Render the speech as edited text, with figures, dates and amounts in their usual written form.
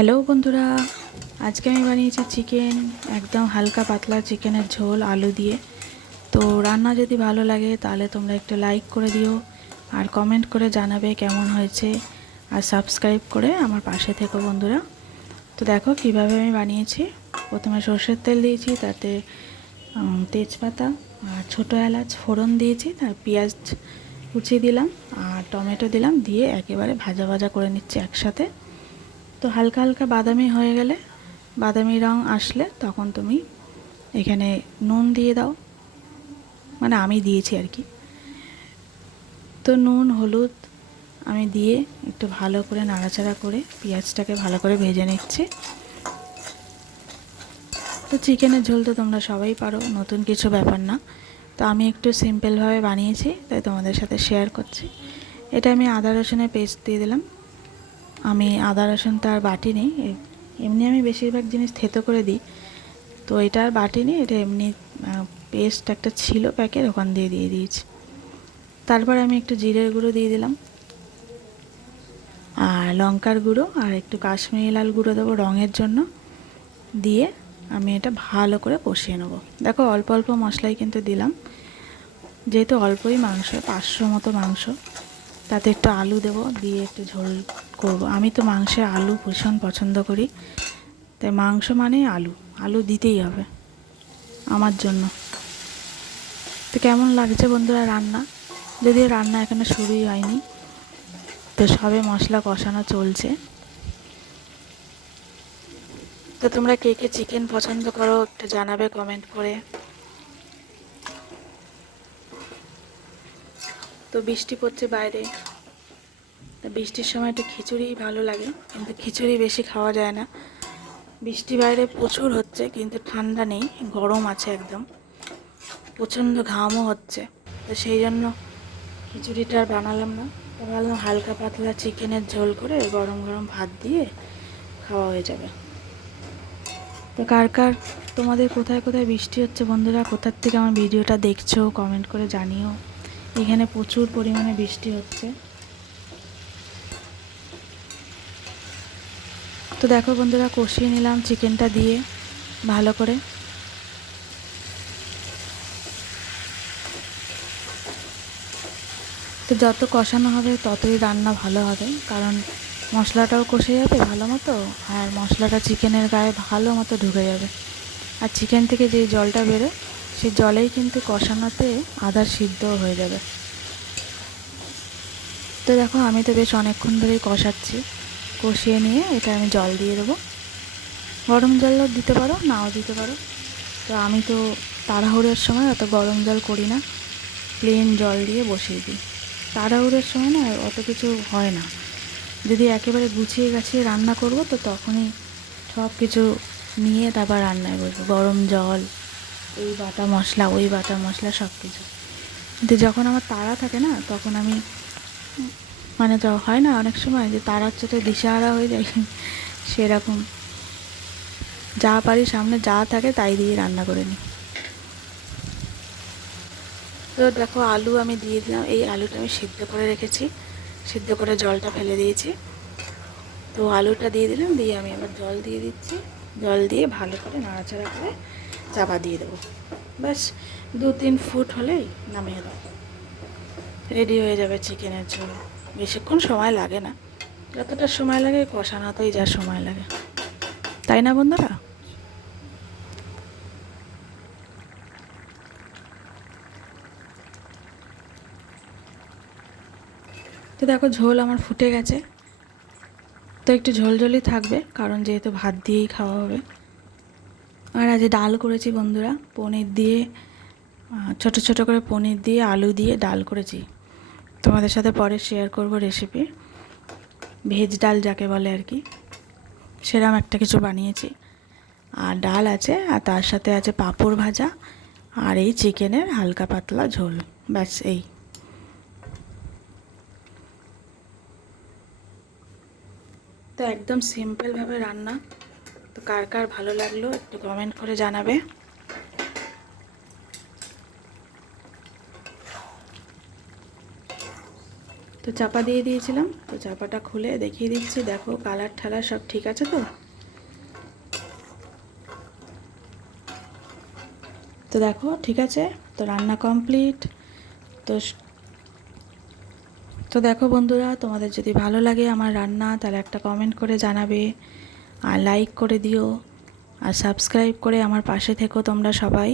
Hello বন্ধুরা, আজকে আমি বানিয়েছি চিকেন, একদম হালকা পাতলা চিকেনের ঝোল আলু দিয়ে। তো রান্না যদি ভালো লাগে তাহলে তোমরা একটু লাইক করে দিও আর কমেন্ট করে জানাবে কেমন হয়েছে, আর সাবস্ক্রাইব করে আমার পাশে থেকো বন্ধুরা। তো দেখো কিভাবে আমি বানিয়েছি। প্রথমে সর্ষের তেল দিয়েছি, তাতে তেজপাতা আর ছোটো এলাচ ফোড়ন দিয়েছি, তার পেঁয়াজ কুচি দিলাম আর টমেটো দিলাম, দিয়ে একেবারে ভাজা ভাজা করে নিচ্ছি একসাথে। তো হালকা হালকা বাদামি হয়ে গেলে, বাদামি রং আসলে তখন তুমি এখানে নুন দিয়ে দাও, মানে আমি দিয়েছি আর কি। তো নুন হলুদ আমি দিয়ে একটু ভালো করে নাড়াচাড়া করে পেঁয়াজটাকে ভালো করে ভেজে নিচ্ছি। তো চিকেনের ঝোল তো তোমরা সবাই পারো, নতুন কিছু ব্যাপার না। তো আমি একটু সিম্পলভাবে বানিয়েছি, তাই তোমাদের সাথে শেয়ার করছি। এটা আমি আদা রসুনের পেস্ট দিয়ে দিলাম। আমি আদা রসুন তার বাটি নেই, এমনি আমি বেশিরভাগ জিনিস থেতো করে দিই। তো এটা আর বাটি নেই, এটা এমনি পেস্ট একটা ছিল প্যাকেট, ওখান দিয়ে দিয়েছি। তারপর আমি একটু জিরের গুঁড়ো দিয়ে দিলাম, আর লঙ্কার গুঁড়ো আর একটু কাশ্মীরি লাল গুঁড়ো দেবো রঙের জন্য। দিয়ে আমি এটা ভালো করে কষিয়ে নেব। দেখো অল্প অল্প মশলাই কিন্তু দিলাম, যেহেতু অল্পই মাংস, 500 মতো মাংস, তাতে একটু আলু দেবো, দিয়ে একটু ঝোল করব। আমি তো মাংসে আলু ভীষণ পছন্দ করি, তাই মাংস মানেই আলু, আলু দিতেই হবে আমার জন্য। তো কেমন লাগছে বন্ধুরা রান্না? যদিও রান্না এখনো শুরুই হয়নি, তো সবে মশলা কষানো চলছে। তো তোমরা কে কে চিকেন পছন্দ করো একটু জানাবে কমেন্ট করে। তো বৃষ্টি পড়ছে বাইরে, তা বৃষ্টির সময় একটু খিচুড়ি ভালো লাগে, কিন্তু খিচুড়ি বেশি খাওয়া যায় না। বৃষ্টি বাইরে প্রচুর হচ্ছে, কিন্তু ঠান্ডা নেই, গরম আছে একদম, প্রচণ্ড ঘামও হচ্ছে। তো সেই জন্য খিচুড়িটা আর বানালাম না। তো ভাবলাম হালকা পাতলা চিকেনের ঝোল করে গরম গরম ভাত দিয়ে খাওয়া হয়ে যাবে। তো কার কার তোমাদের কোথায় কোথায় বৃষ্টি হচ্ছে বন্ধুরা, কোথার থেকে আমার ভিডিওটা দেখছো কমেন্ট করে জানিও। এখানে প্রচুর পরিমাণে বৃষ্টি হচ্ছে। তো দেখো বন্ধুরা, কষিয়ে নিলাম চিকেনটা দিয়ে ভালো করে। তো যত কষানো হবে ততই রান্না ভালো হবে, কারণ মশলাটাও কষে যাবে ভালো মতো, আর মশলাটা চিকেনের গায়ে ভালো মতো ঢুকে যাবে। আর চিকেন থেকে যে জলটা বেরোয়, সেই জলেই কিন্তু কষানোতে আদা সিদ্ধও হয়ে যাবে। তো দেখো আমি তো বেশ অনেকক্ষণ ধরেই কষাচ্ছি, কষিয়ে নিয়ে এটা আমি জল দিয়ে দেবো। গরম জলও দিতে পারো, নাও দিতে পারো। তো আমি তো তাড়াহুড়োর সময় অত গরম জল করি না, প্লেন জল দিয়ে বসিয়ে দিই। তাড়াহুড়োর সময় না অত কিছু হয় না। যদি একেবারে গুছিয়ে গাছিয়ে রান্না করব, তো তখনই সব কিছু নিয়ে তারপর রান্নায় বসবো, গরম জল, এই বাটা মশলা ওই বাটা মশলা সব কিছু। কিন্তু যখন আমার তাড়া থাকে না, তখন আমি মানে তো হয় না অনেক সময় যে তাড়ার চোটে দিশেহারা হয়ে যায়, সেরকম যা পারি সামনে যা থাকে তাই দিয়ে রান্না করে নিই। তো দেখো আলু আমি দিয়ে দিলাম, এই আলুটা আমি সিদ্ধ করে রেখেছি, সিদ্ধ করে জলটা ফেলে দিয়েছি। তো আলুটা দিয়ে দিলাম, দিয়ে আমি আবার জল দিয়ে দিচ্ছি, জল দিয়ে ভালো করে নাড়াচাড়া করে চাপা দিয়ে দেবো। ব্যাস 2-3 ফুট হলেই নামিয়ে দেবো, রেডি হয়ে যাবে চিকেনের ঝোল। বেশিক্ষণ সময় লাগে না, যতটা সময় লাগে কষানোতেই যা সময় লাগে, তাই না বন্ধুরা? তো দেখো ঝোল আমার ফুটে গেছে। তো একটু ঝোলঝোলই থাকবে, কারণ যেহেতু ভাত দিয়েই খাওয়া হবে। আর আজ ডাল করেছি বন্ধুরা, পনির দিয়ে, ছোট ছোট করে পনির দিয়ে আলু দিয়ে ডাল করেছি। তোমাদের সাথে পরে শেয়ার করব রেসিপি, ভেজ ডাল যাকে বলে আর কি, সেরকম একটা কিছু বানিয়েছি। আর ডাল আছে, আর তার সাথে আছে পাঁপড় ভাজা, আর এই চিকেনের হালকা পাতলা ঝোল, ব্যাস এই। তো একদম সিম্পলভাবে রান্না। তো কার কার ভালো লাগলো একটু কমেন্ট করে জানাবে। তো তো চাপা দিয়ে দিয়েছিলাম, তো চাপাটা খুলে দেখিয়ে দিচ্ছি। দেখো কালার ঠালার সব ঠিক আছে তো। তো দেখো ঠিক আছে, তো রান্না কমপ্লিট। তো তো দেখো বন্ধুরা, তোমাদের যদি ভালো লাগে আমার রান্না তাহলে একটা কমেন্ট করে জানাবে, আর লাইক করে দিও, আর সাবস্ক্রাইব করে আমার পাশে থেকো তোমরা সবাই।